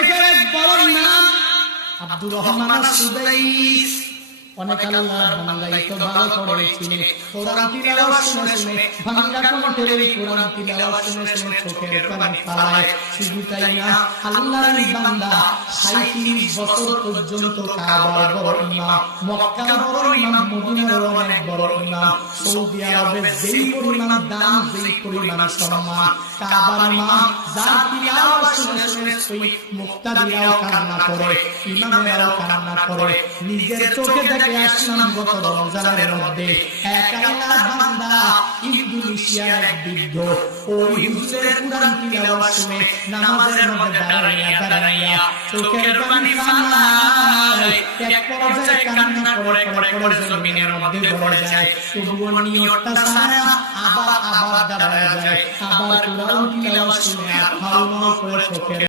শরীফের এক বড় নাম আব্দুর রহমান সুদাইস। অনেক আল্লাহর বান্দাই তো ভালো করে চিনে, কোরআন তিলাওয়াত শুনে শুনে ভাঙা কণ্ঠের এই কোরআন তিলাওয়াত শুনে শুনে চোখের পানি ফেলায়। শুধু তাই না, আল্লাহর বান্দা 37 বছর পর্যন্ত কাবার বড় ইমাম, মক্কার বড় ইমাম, মদিনার অনেক বড় ইমাম, সৌদি আরবের যেই পরিমাণ দাম, যেই পরিমাণ সম্মান, কাবার ইমাম যার তিলাওয়াত শুনে শুনে ওই মুক্তাদিরাও কান্না করে, ইমামেরাও কান্না করে। নিজের চোখে দেখে আসলাম গত রমজানের মধ্যে এক আল্লাহর বান্দা ইন্দোনেশিয়ার এক বৃদ্ধ ওই হুজুরের কুরআন তিলাওয়াত শুনে নামাজের মধ্যে দাঁড়াইয়া চোখের পানি ফেলায়। এক পর্যায়ে কান্না করে করে করে জমিনের মধ্যে পড়ে যায়। তবুও নিয়তটা ছাড়া আবার দাঁড়ায় যায়, আবার কুরআন তিলাওয়াত শুনে হাউমাউ করে চোখের